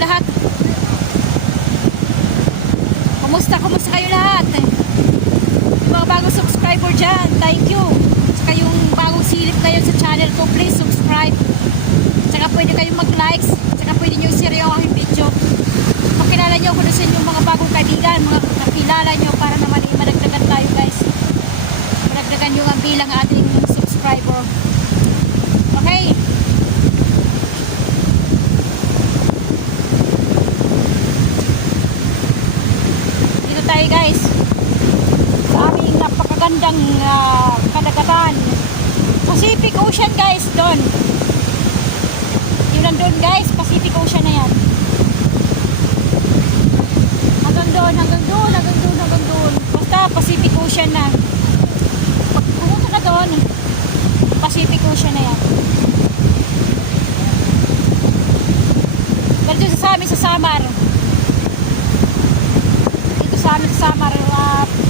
kayong lahat? Kumusta kayo lahat? Yung mga bagong subscriber dyan, thank you. Saka yung bagong silip kayo sa channel ko, please subscribe. Saka pwede kayong mag-likes. Saka pwede nyo i-share yung aking video. Makilala nyo kung sa inyong mga bagong kaibigan, mga kakilala nyo para naman madagdagan tayo guys. Madagdagan yung ang bilang ating subscriber. Okay. Dito tayo guys. Sa aming napakagandang kadagatan. Pacific Ocean guys, doon. Yun nandun guys, Pacific Ocean na yan. Hanggang doon. Basta Pacific Ocean na. Pag pumunta ka doon, Pacific Ocean na yan. Pero dito sa amin sa Samar. Dito sa amin sa Samar,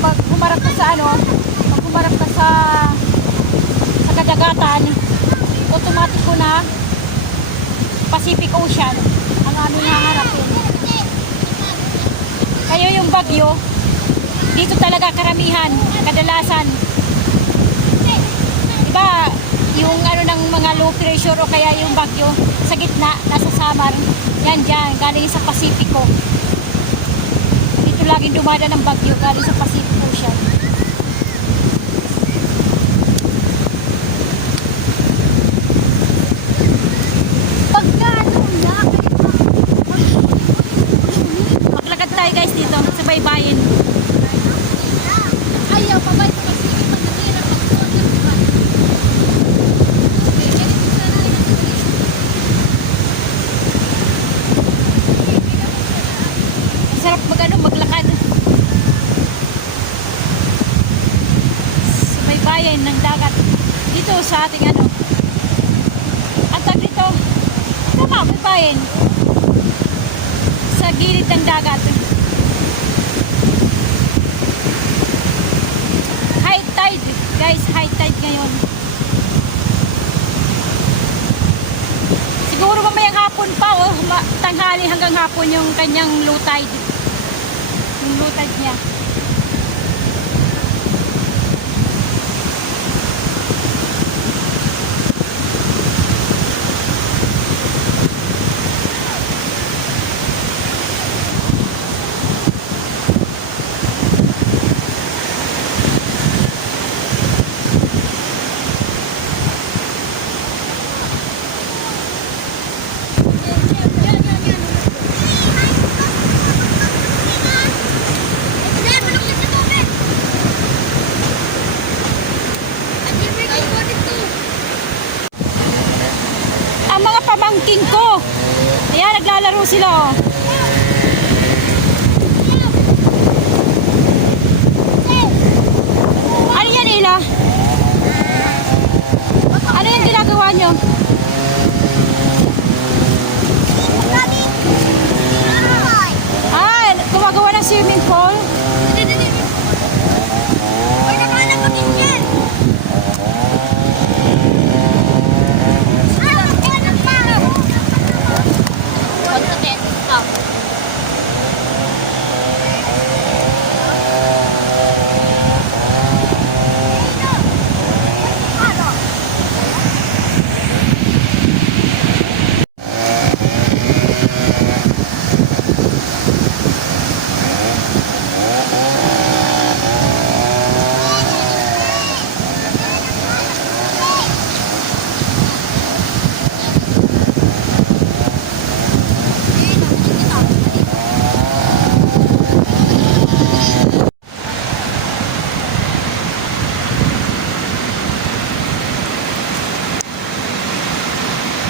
pag humarap ka sa sa kadagatan, automatic ko na Pacific Ocean ang aming haharapin. Kaya yung bagyo, dito talaga karamihan, kadalasan. Diba, yung ng mga low pressure o kaya yung bagyo, sa gitna, nasa Samar, yan dyan, galing sa Pasipiko. Dito laging dumadaan ng bagyo, galing sa Pacific Ocean. Maglakad tayo guys dito, sa baybayin. Ayaw, pabay ko kasi Sarap maglakad. Sa baybayin ng dagat. Dito sa ating ang tag dito. Tama, baybayin. Sa gilid ng dagat. High tide. Guys, high tide ngayon. Siguro mamayang hapon pa tanghali hanggang hapon yung kanyang low tide. Yung low tide niya. Ang mga pamangking ko. Ayan, naglalaro sila oh. Ano yan, Ila? Ano yung ginagawa nyo? Gumagawa ng swimming pool?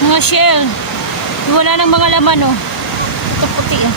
Mga shell. Wala nang mga laman oh. Ito puti oh.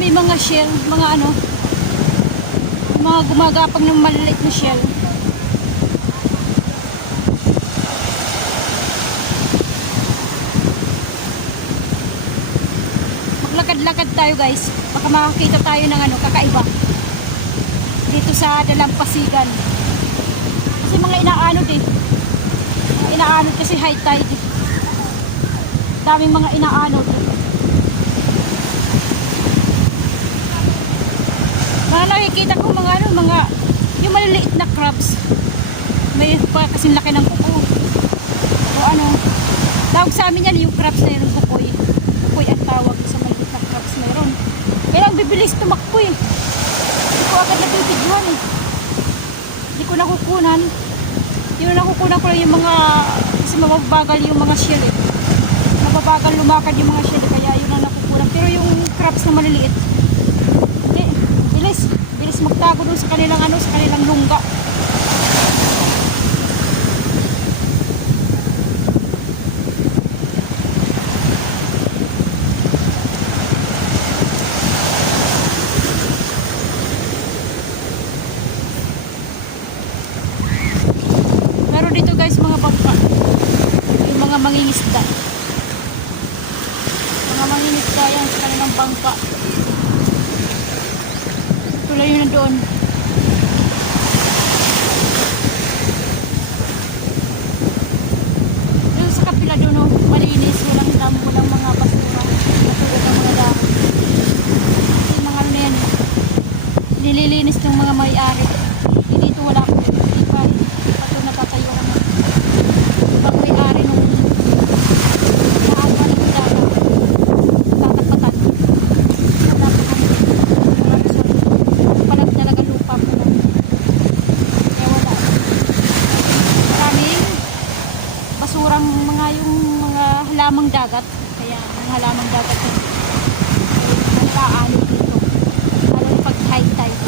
may mga shell, mga ano, mga gumagapang ng maliliit na shell. Maglakad-lakad tayo guys, baka makakita tayo ng ano, kakaiba dito sa Dalampasigan. Kasi mga inaanod eh. Inaanod kasi high tide. Daming mga inaanod. Mga nakikita ko mga ano, mga yung maliliit na crabs. May pa kasing laki ng kuko. O ano, tawag sa amin yan yung crabs na yun, kukoy. Kukoy ang tawag sa maliliit na crabs meron. Kaya ang bibilis tumakbo eh. Hindi ko agad nabibidyohan eh. Hindi ko nakukunan. Yung nakukunan ko lang yung mga, kasi mababagal yung mga shell eh. Mababagal lumakad yung mga shell, kaya yun ang nakukunan. Pero yung crabs na maliliit, hindi, bilis magtago dun sa kanilang ano, sa kanilang lungga. Meron dito guys mga bangka, yung mga mangingisda. Mga mangingisda yan sa kanilang bangka. Tulad yun na doon. Doon sa kapila doon, oh, malinis, walang damo, walang mga basura, natulog ang mga damo. Yung mga ano na yan, nililinis ng mga may-ari. Dito wala ko, hindi pa doon natatayo kami. Ibang may-ari nung naagawa ng dagat, tatapatan. Wala pa kami. Wala resort. Palag talaga lupa po na. Kaya wala. Maraming basurang mga yung mga halamang dagat. Kaya ang halamang dagat yun. Ang kaano dito. Lalo na pag high tide.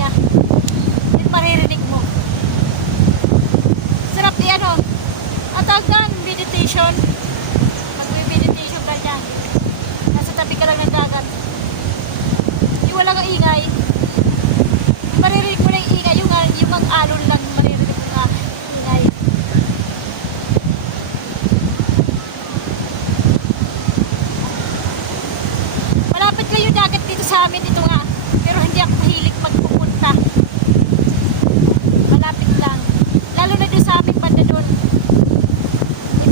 pamilya. Yun maririnig mo. Sarap ano, ang tawag doon, meditation. Mag-meditation ka dyan. Nasa tabi ka lang ng dagat. Yung walang ingay. Maririnig mo na yung ingay, yung ang alon lang maririnig mo na ingay. Malapit lang yung dagat dito sa amin dito nga, pero hindi ako mahilig magpupunta. Malapit lang, lalo na doon sa aming banda doon.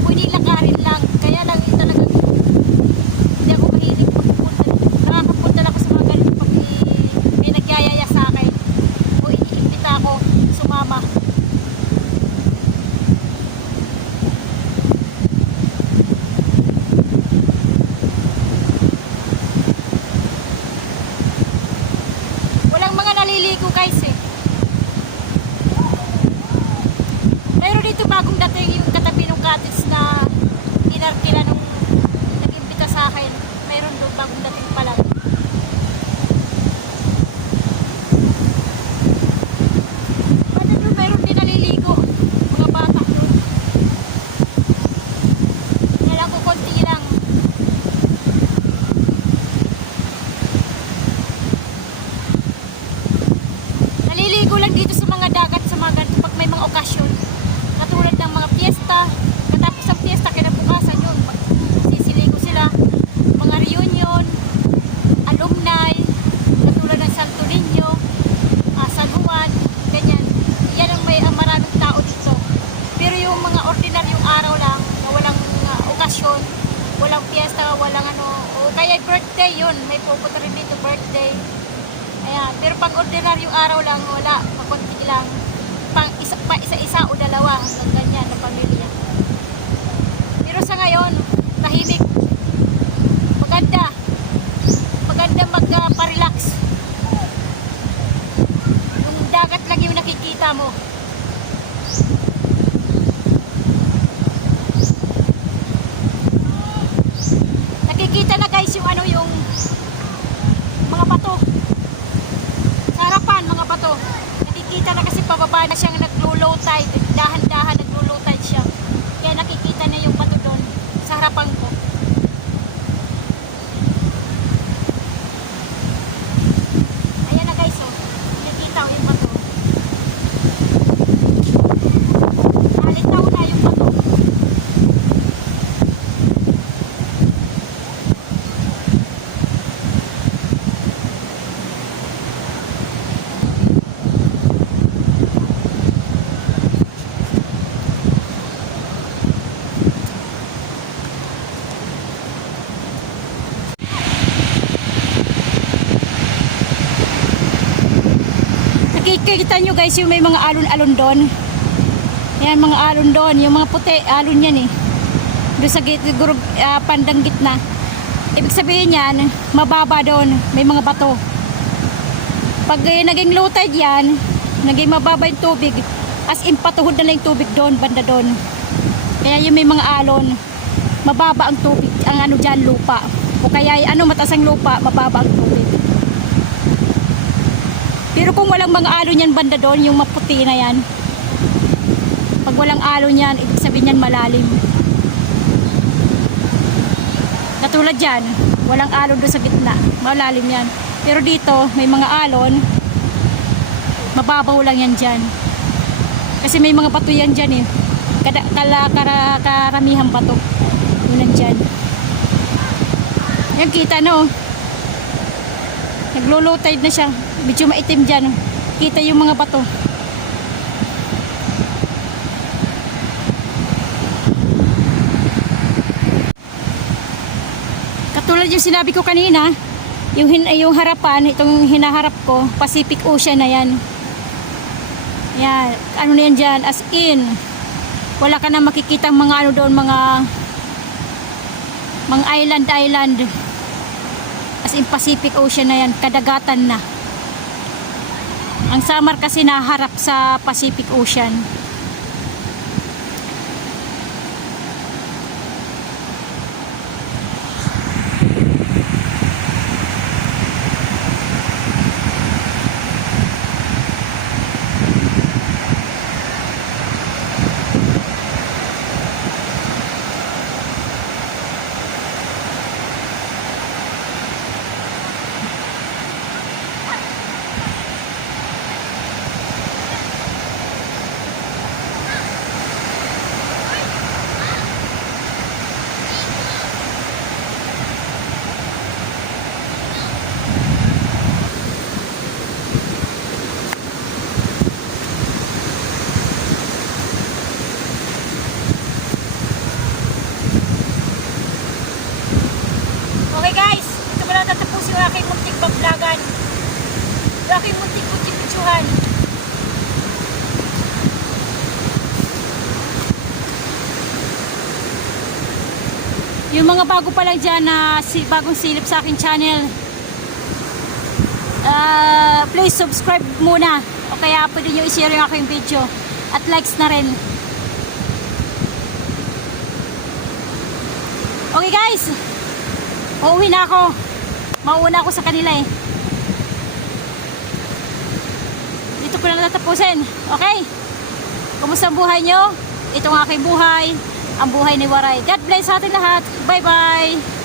Pwede lakarin lang, kaya lang yung talagang hindi ako mahilig magpupunta. Nakakapunta lang ako sa mga ganito pag may nagyayaya sa akin o iniimbita ako sumama. Walang mga naliligo guys eh. Pero dito bagong dating yung katabi ng cottage na inarkila nung nag-imbita sa akin. Mayroon doon bagong dating pala. Ano doon, mayroon din naliligo. Mga bata doon. Kaya ko konti lang. Naliligo lang dito sa mga dagat, sa mga ganito pag may mga okasyon. Katulad ng mga piyesta, katapos ang piyesta, kinabukasan yun, sisiligo sila, mga reunion, alumni, katulad ng Santo Niño, San Juan, ganyan. Yan ang maraming tao dito. Pero yung mga ordinaryong araw lang, na walang okasyon, walang piyesta, walang ano, o kaya birthday yun, may pupunta rin dito, birthday. Ayan, pero pang ordinaryong araw lang, wala, makunti lang. Isa-isa o dalawa hanggang ganyan na pamilya. Pero sa ngayon, tahimik. Maganda magpa-relax. Yung dagat lang yung nakikita mo. Nakikita na guys yung ano, yung mga bato. Sa harapan, mga bato. Nakikita na kasi pababa na siyang naglo-low tide. Dahan-dahan naglo-low tide siya. Kaya nakikita na yung bato doon sa harapan ko. Ayan na guys, oh. Nakikita ko yung bato. Nalitaw na yung bato. Nakikita nyo guys yung may mga alon-alon doon. Yan mga alon doon. Yung mga puti, alon yan eh. Doon sa pandang gitna. Ibig sabihin yan, mababa doon. May mga bato. Pag naging low tide yan, naging mababa yung tubig. As in patuhod na lang yung tubig doon, banda doon. Kaya yung may mga alon, mababa ang tubig. Ang ano dyan, lupa. O kaya ano, mataas ang lupa, mababa ang tubig. Pero kung walang mga alon yan banda doon, yung maputi na yan, pag walang alon yan, ibig sabihin yan malalim. Katulad dyan, walang alon doon sa gitna, malalim yan. Pero dito, may mga alon, mababaw lang yan dyan. Kasi may mga bato yan dyan eh. Karamihang bato. Yun lang dyan. Yan kita no. Naglo-low tide na siya. Medyo maitim dyan. Kita yung mga bato. Katulad yung sinabi ko kanina, yung harapan, itong hinaharap ko, Pacific Ocean na yan. Yan. Ano na yan dyan? As in, wala ka na makikitang mga ano doon, mga island. As in Pacific Ocean na yan, kadagatan na. Ang Samar kasi naharap sa Pacific Ocean. Yung aking muntik-muntik pitsuhan. Yung mga bago pa lang dyan na bagong silip sa aking channel, please subscribe muna. O kaya pwede nyo i-share yung aking video. At likes na rin. Okay guys, uuwi na ako. Mauuna ako sa kanila eh. Dito ko na tatapusin. Okay? Kumusta ang buhay nyo? Ito ang aking buhay. Ang buhay ni Waray. God bless sa ating lahat. Bye bye.